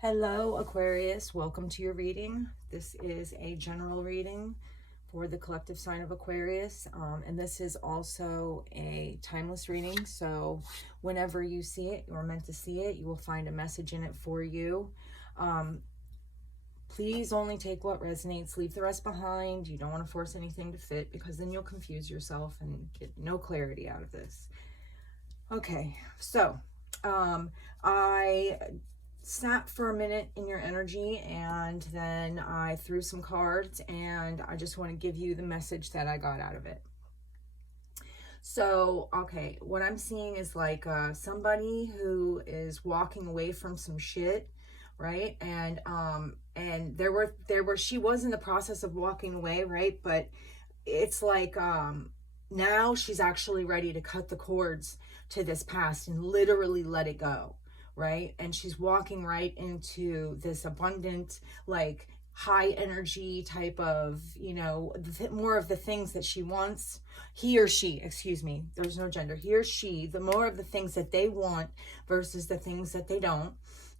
Hello, Aquarius. Welcome to your reading. This is a general reading for the collective sign of Aquarius, and this is also a timeless reading. So whenever you see it, you're meant to see it. You will find a message in it for you. Please only take what resonates. Leave the rest behind. You don't want to force anything to fit, because then you'll confuse yourself and get no clarity out of this. Okay, so I sat for a minute in your energy, and then I threw some cards, and I just want to give you the message that I got out of it. So, okay, what I'm seeing is like somebody who is walking away from some shit, right? And she was in the process of walking away, right? But it's like now she's actually ready to cut the cords to this past and literally let it go, right? And she's walking right into this abundant, like high energy type of, more of the things that she wants. He or she, excuse me, there's no gender. He or she, the more of the things that they want versus the things that they don't.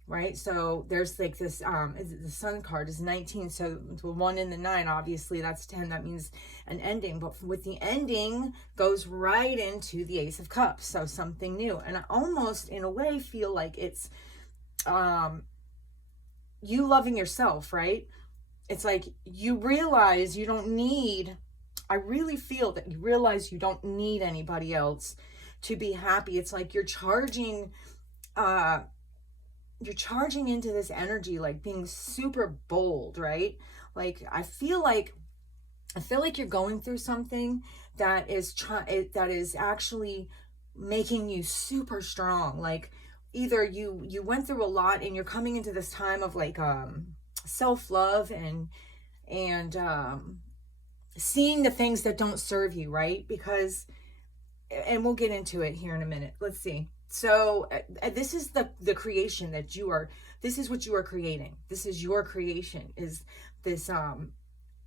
Right, so there's like this the sun card is 19, so the 1 and the 9, obviously that's 10. That means an ending, but with the ending goes right into the Ace of Cups, so something new. And I almost in a way feel like it's you loving yourself, right? It's like you realize you don't need, I really feel that you realize you don't need anybody else to be happy. It's like you're charging into this energy, like being super bold, right? Like I feel like you're going through something that is actually making you super strong. Like either you went through a lot and you're coming into this time of like self-love and seeing the things that don't serve you, right? Because, and we'll get into it here in a minute. Let's see. So this is the creation that you are, this is what you are creating. This is your creation, is this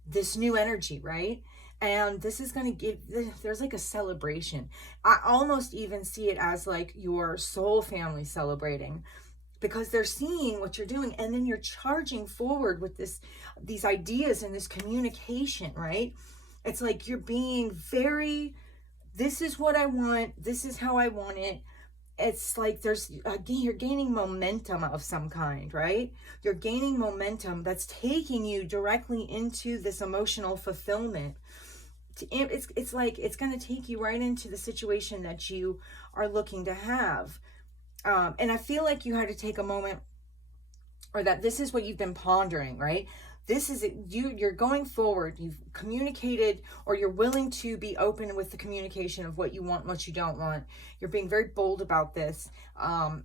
this new energy, right? And this is going to give, there's like a celebration. I almost even see it as like your soul family celebrating, because they're seeing what you're doing, and then you're charging forward with these ideas and this communication, right? It's like you're being very, this is what I want, this is how I want it. It's like there's you're gaining momentum of some kind, right? You're gaining momentum that's taking you directly into this emotional fulfillment. It's like it's going to take you right into the situation that you are looking to have. And I feel like you had to take a moment, or that this is what you've been pondering, right? This is it. You're going forward. You've communicated, or you're willing to be open with the communication of what you want, what you don't want. You're being very bold about this, and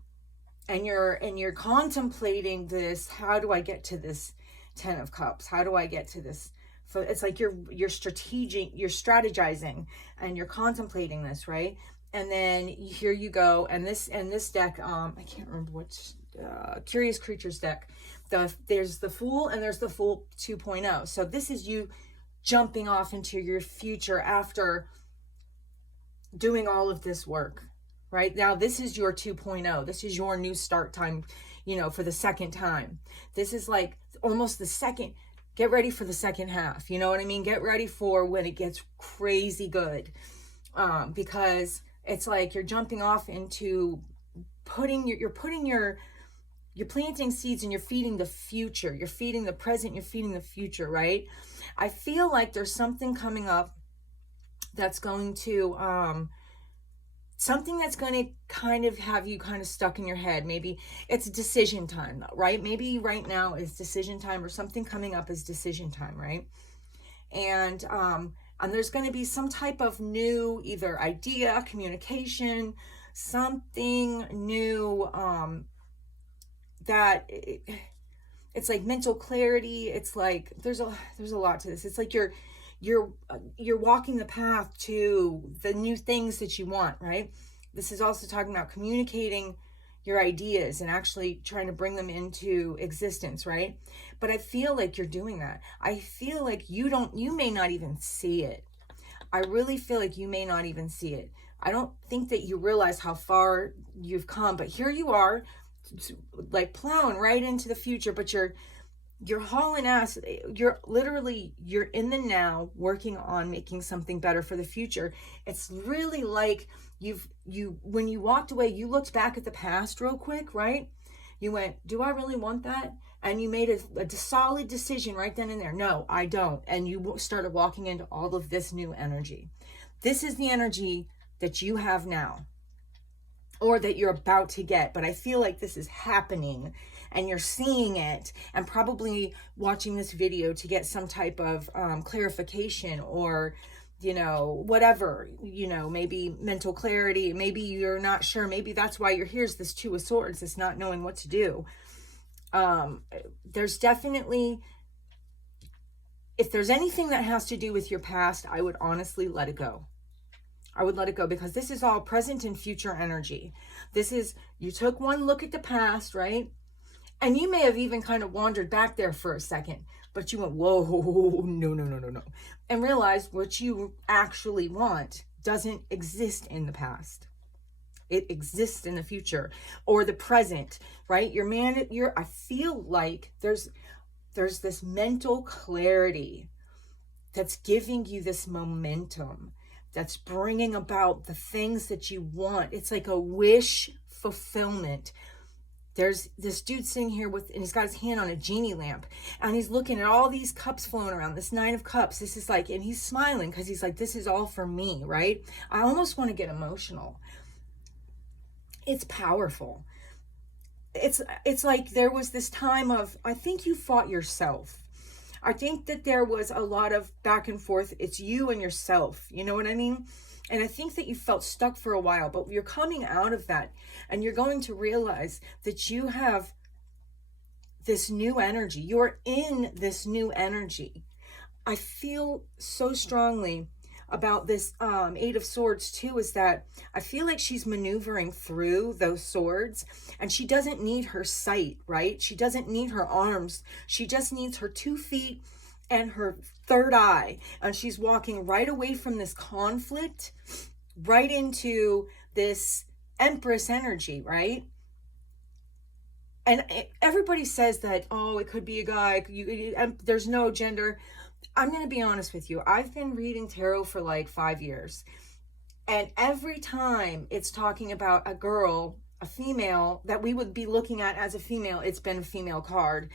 you're contemplating this. How do I get to this 10 of Cups? How do I get to this? So it's like you're strategizing, and you're contemplating this, right? And then here you go, and this deck, I can't remember which Curious Creatures deck. There's the Fool, and there's the Fool 2.0. So this is you jumping off into your future after doing all of this work, right? Now this is your 2.0. This is your new start time, for the second time. This is like almost the second, get ready for the second half. You know what I mean? Get ready for when it gets crazy good, because it's like you're jumping off into you're planting seeds, and you're feeding the future. You're feeding the present, you're feeding the future, right? I feel like there's something coming up that's going to, something that's going to kind of have you kind of stuck in your head. Maybe it's decision time, right? Maybe right now is decision time, or something coming up is decision time, right? And there's going to be some type of new, either idea, communication, something new, that it's like mental clarity. It's like there's a lot to this. It's like you're walking the path to the new things that you want, right? This is also talking about communicating your ideas and actually trying to bring them into existence, right? But I feel like you're doing that. I feel like you may not even see it. I really feel like you may not even see it. I don't think that you realize how far you've come, but here you are, like plowing right into the future, but you're hauling ass. You're literally, you're in the now working on making something better for the future. It's really like when you walked away, you looked back at the past real quick, right? You went, do I really want that? And you made a solid decision right then and there. No, I don't. And you started walking into all of this new energy. This is the energy that you have now, or that you're about to get. But I feel like this is happening and you're seeing it, and probably watching this video to get some type of clarification, or, you know, whatever, you know, maybe mental clarity. Maybe you're not sure. Maybe that's why you're here, is this Two of Swords, this not knowing what to do. There's definitely, if there's anything that has to do with your past, I would honestly let it go. I would let it go, because this is all present and future energy. This is, you took one look at the past, right? And you may have even kind of wandered back there for a second, but you went, whoa, no. And realized what you actually want doesn't exist in the past. It exists in the future or the present, right? I feel like there's this mental clarity that's giving you this momentum, that's bringing about the things that you want. It's like a wish fulfillment. There's this dude sitting here and he's got his hand on a genie lamp, and he's looking at all these cups flowing around, this 9 of Cups. This is like, and he's smiling because he's like, this is all for me, right? I almost want to get emotional. It's powerful. It's like there was this time of, I think you fought yourself. I think that there was a lot of back and forth. It's you and yourself. You know what I mean? And I think that you felt stuck for a while, but you're coming out of that, and you're going to realize that you have this new energy. You're in this new energy. I feel so strongly about this 8 of Swords too, is that I feel like she's maneuvering through those swords, and she doesn't need her sight, right? She doesn't need her arms. She just needs her 2 feet and her 3rd eye, and she's walking right away from this conflict right into this Empress energy, right? And everybody says that, oh, it could be a guy, there's no gender. I'm going to be honest with you. I've been reading tarot for like 5 years, and every time it's talking about a girl, a female that we would be looking at as a female, it's been a female card.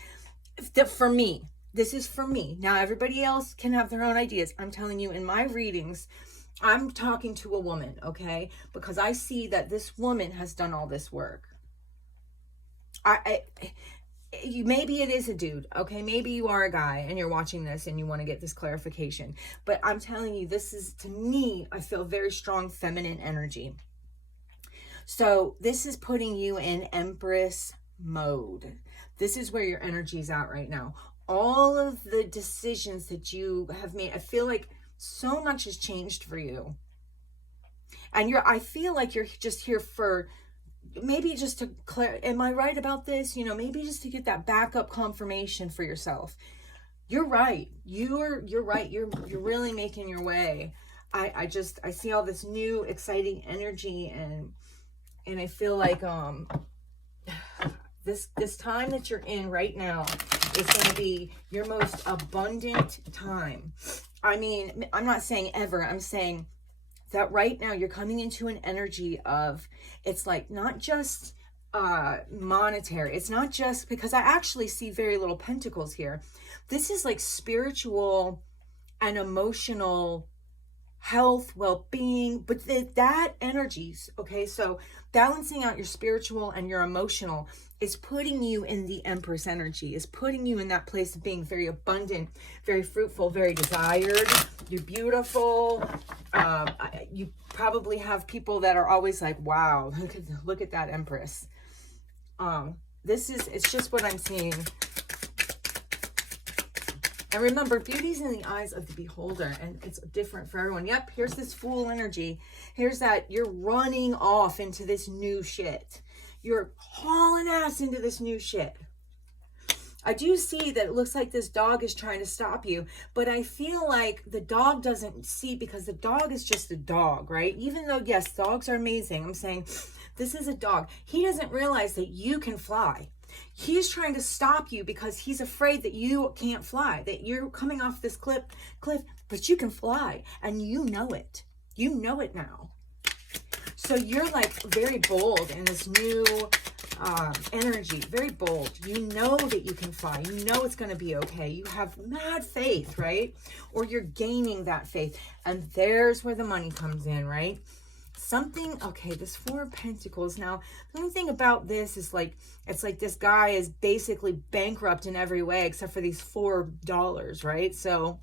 For me, this is for me. Now, everybody else can have their own ideas. I'm telling you, in my readings, I'm talking to a woman, okay? Because I see that this woman has done all this work. Maybe it is a dude, okay? Maybe you are a guy and you're watching this and you want to get this clarification. But I'm telling you, this is, to me, I feel very strong feminine energy. So this is putting you in Empress mode. This is where your energy is at right now. All of the decisions that you have made, I feel like so much has changed for you. And I feel like you're just here for, maybe just to am I right about this? You know, maybe just to get that backup confirmation for yourself. You're right. You're right. You're really making your way. I see all this new exciting energy, and I feel like this time that you're in right now is going to be your most abundant time. I mean, I'm not saying ever. I'm saying that right now you're coming into an energy of, it's like not just monetary. It's not just, because I actually see very little pentacles here. This is like spiritual and emotional health, well-being, but that energies, okay? So balancing out your spiritual and your emotional is putting you in the Empress energy, is putting you in that place of being very abundant, very fruitful, very desired. You're beautiful. You probably have people that are always like, wow, look at that Empress. It's just what I'm seeing. And remember, beauty's in the eyes of the beholder, and it's different for everyone. Yep, here's this Fool energy. Here's that you're running off into this new shit. You're hauling ass into this new shit. I do see that it looks like this dog is trying to stop you, but I feel like the dog doesn't see, because the dog is just a dog, right? Even though, yes, dogs are amazing. I'm saying This is a dog. He doesn't realize that you can fly. He's trying to stop you because he's afraid that you can't fly, that you're coming off this cliff, but you can fly, and you know it. You know it now. So you're like very bold in this new energy, very bold. You know that you can fly. You know it's going to be okay. You have mad faith, right? Or you're gaining that faith. And there's where the money comes in, right? Something, okay, this Four of Pentacles. Now, the only thing about this is like, it's like this guy is basically bankrupt in every way except for these $4, right? So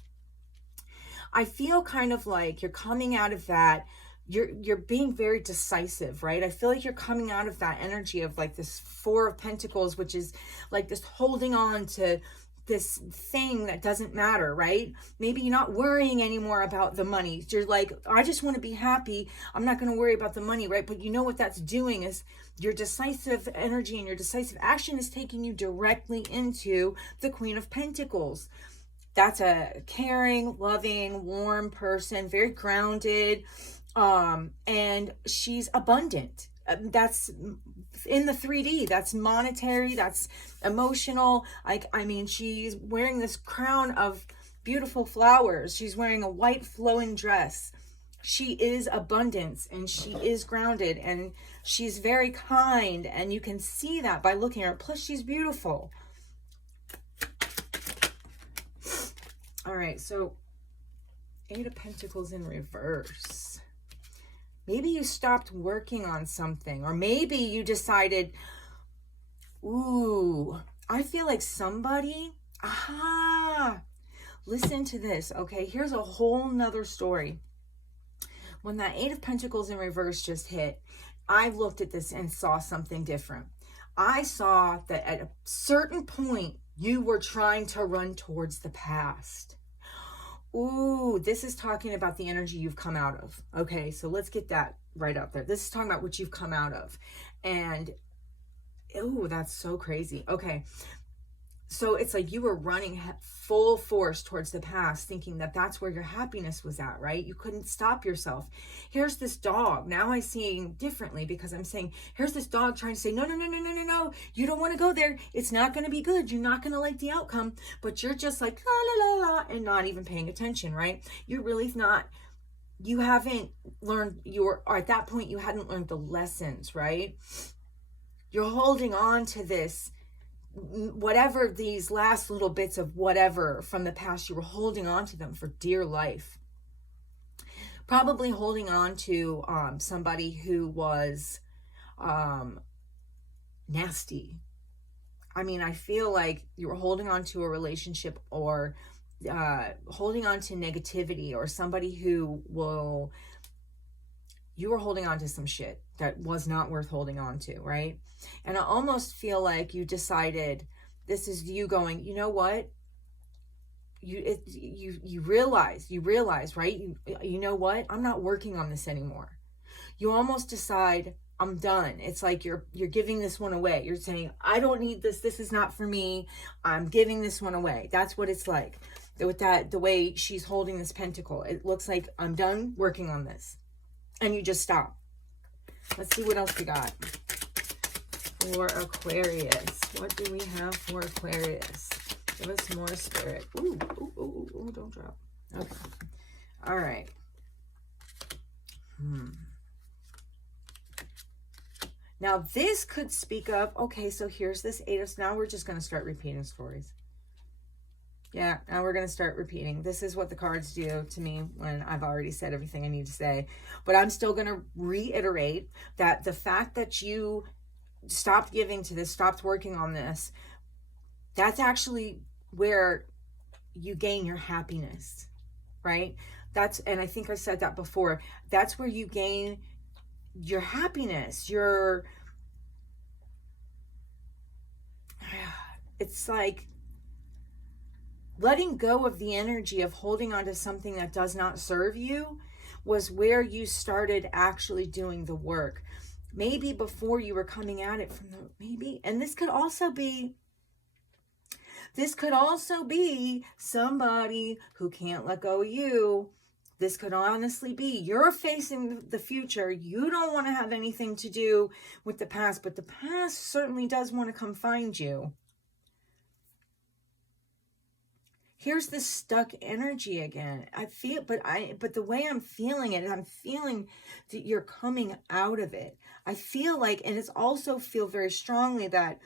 I feel kind of like you're coming out of that. You're being very decisive, right? I feel like you're coming out of that energy of like this Four of Pentacles, which is like this holding on to this thing that doesn't matter, right? Maybe you're not worrying anymore about the money. You're like, I just want to be happy. I'm not going to worry about the money, right? But you know what that's doing is your decisive energy and your decisive action is taking you directly into the Queen of Pentacles. That's a caring, loving, warm person, very grounded, and she's abundant. That's in the 3D. That's monetary. That's emotional. Like, I mean, she's wearing this crown of beautiful flowers. She's wearing a white flowing dress. She is abundance, and she is grounded, and she's very kind, and you can see that by looking at her. Plus, she's beautiful. All right, so Eight of Pentacles in reverse. Maybe you stopped working on something, or maybe you decided, ooh, I feel like somebody, listen to this, okay? Here's a whole nother story. When that Eight of Pentacles in reverse just hit, I looked at this and saw something different. I saw that at a certain point, you were trying to run towards the past. Ooh, this is talking about the energy you've come out of. Okay, so let's get that right up there. This is talking about what you've come out of. And, ooh, that's so crazy. Okay, so it's like you were running full force towards the past, thinking that that's where your happiness was at, right? You couldn't stop yourself. Here's this dog. Now I'm seeing differently because I'm saying, here's this dog trying to say, no, you don't want to go there. It's not going to be good. You're not going to like the outcome, but you're just like, la, la, la, la, and not even paying attention, right? You're really not, you haven't learned or at that point, you hadn't learned the lessons, right? You're holding on to this, whatever these last little bits of whatever from the past, you were holding on to them for dear life. Probably holding on to somebody who was nasty. I mean, I feel like you were holding on to a relationship or holding on to negativity, or somebody who will, you were holding on to some shit that was not worth holding on to, right? And I almost feel like you decided, this is you going, you know what? You realize, right? You know what? I'm not working on this anymore. You almost decide, I'm done. It's like you're giving this one away. You're saying, I don't need this. This is not for me. I'm giving this one away. That's what it's like. With that, the way she's holding this pentacle, it looks like I'm done working on this. And you just stop. Let's see what else we got. For Aquarius. What do we have for Aquarius? Give us more spirit. Ooh, don't drop. Okay. All right. Now, this could speak of, okay, so here's this Eight of, now we're just going to start repeating stories. Yeah, now we're going to start repeating. This is what the cards do to me when I've already said everything I need to say. But I'm still going to reiterate that the fact that you stopped giving to this, stopped working on this, that's actually where you gain your happiness, right? That's, and I think I said that before, that's where you gain your happiness, your, it's like letting go of the energy of holding on to something that does not serve you was where you started actually doing the work. Maybe before you were coming at it from the, maybe, and this could also be somebody who can't let go of you This could honestly be you're facing the future. You don't want to have anything to do with the past, but the past certainly does want to come find you. Here's this stuck energy again. I feel, but the way I'm feeling it, I'm feeling that you're coming out of it. I feel like, and it's also feel very strongly that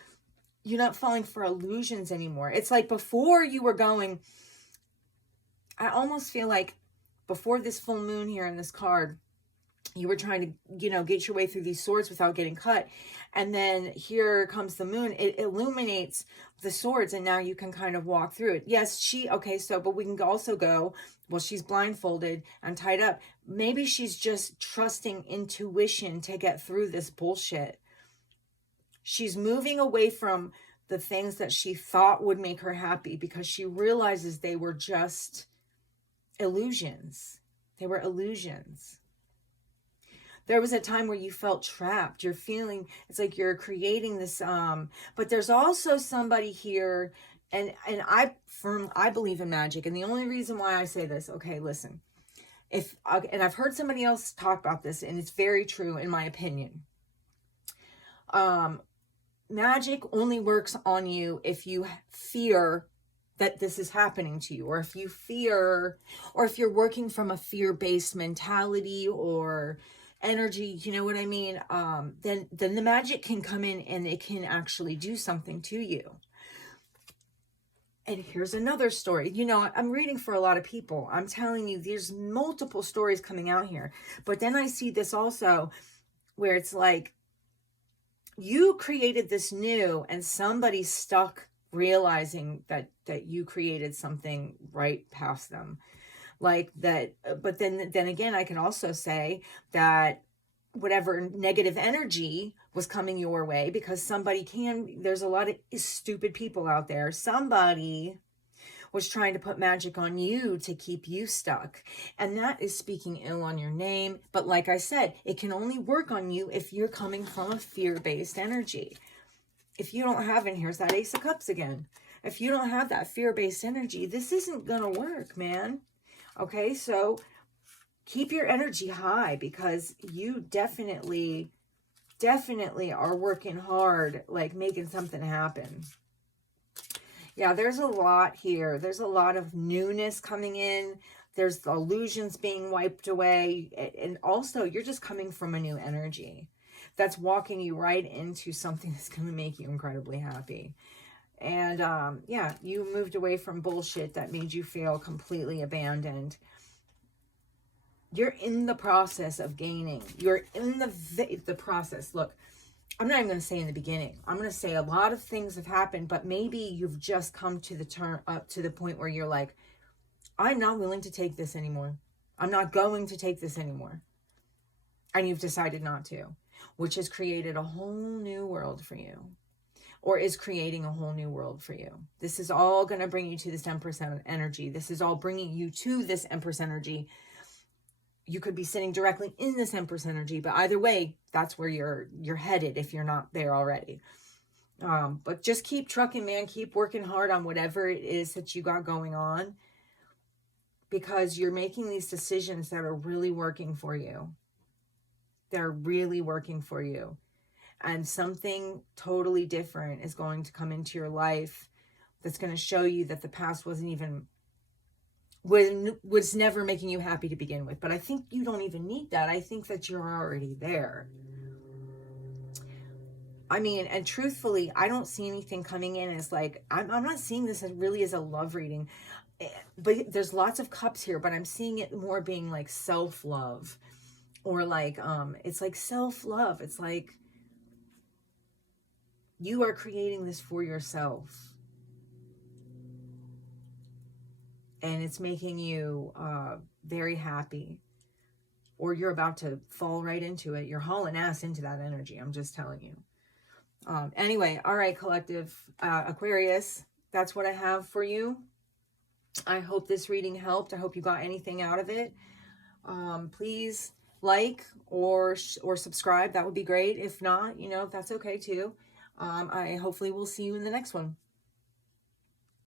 you're not falling for illusions anymore. It's like before you were going, I almost feel like before this full moon here in this card, you were trying to, you know, get your way through these swords without getting cut. And then here comes the moon. It illuminates the swords, and now you can kind of walk through it. Yes, okay, so, but we can also go, well, she's blindfolded and tied up. Maybe she's just trusting intuition to get through this bullshit. She's moving away from the things that she thought would make her happy because she realizes they were just illusions. They were illusions. There was a time where you felt trapped. You're feeling, it's like you're creating this, but there's also somebody here, and I believe in magic. And the only reason why I say this, okay, listen, and I've heard somebody else talk about this, and it's very true in my opinion. Magic only works on you if you fear that this is happening to you, or if you fear, or if you're working from a fear-based mentality or energy, you know what I mean? Then the magic can come in and it can actually do something to you. And here's another story. You know, I'm reading for a lot of people. I'm telling you, there's multiple stories coming out here. But then I see this also where it's like, you created this new and somebody's stuck realizing that you created something right past them. Like that, but then again, I can also say that whatever negative energy was coming your way, because there's a lot of stupid people out there. Somebody was trying to put magic on you to keep you stuck. And that is speaking ill on your name. But like I said, it can only work on you if you're coming from a fear-based energy. If you don't have, and here's that Ace of Cups again. If you don't have that fear-based energy, this isn't going to work, man. Okay, so keep your energy high, because you definitely are working hard, like making something happen. Yeah, there's a lot here. There's a lot of newness coming in. There's the illusions being wiped away. And also, you're just coming from a new energy that's walking you right into something that's going to make you incredibly happy. And yeah, you moved away from bullshit that made you feel completely abandoned. You're in the process of gaining. You're in the process. Look, I'm not even going to say in the beginning. I'm going to say a lot of things have happened, but maybe you've just come to the point where you're like, I'm not willing to take this anymore. I'm not going to take this anymore. And you've decided not to, which has created a whole new world for you, or is creating a whole new world for you. This is all going to bring you to this 10% energy. This is all bringing you to this Empress energy. You could be sitting directly in this Empress energy, but either way, that's where you're headed if you're not there already. But just keep trucking, man. Keep working hard on whatever it is that you got going on, because you're making these decisions that are really working for you. They're really working for you. And something totally different is going to come into your life that's going to show you that the past was never making you happy to begin with. But I think you don't even need that. I think that you're already there. I mean, and truthfully, I don't see anything coming in as like, I'm not seeing this as really as a love reading. But there's lots of cups here, but I'm seeing it more being like self-love, or like, it's like self-love. It's like you are creating this for yourself. And it's making you very happy, or you're about to fall right into it. You're hauling ass into that energy. I'm just telling you. Anyway, all right, collective Aquarius, that's what I have for you. I hope this reading helped. I hope you got anything out of it. Please like or subscribe. That would be great. If not, you know, that's okay too. I hopefully will see you in the next one.